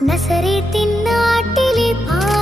നസറേത്തിൻ നാട്ടിലെ പാവനി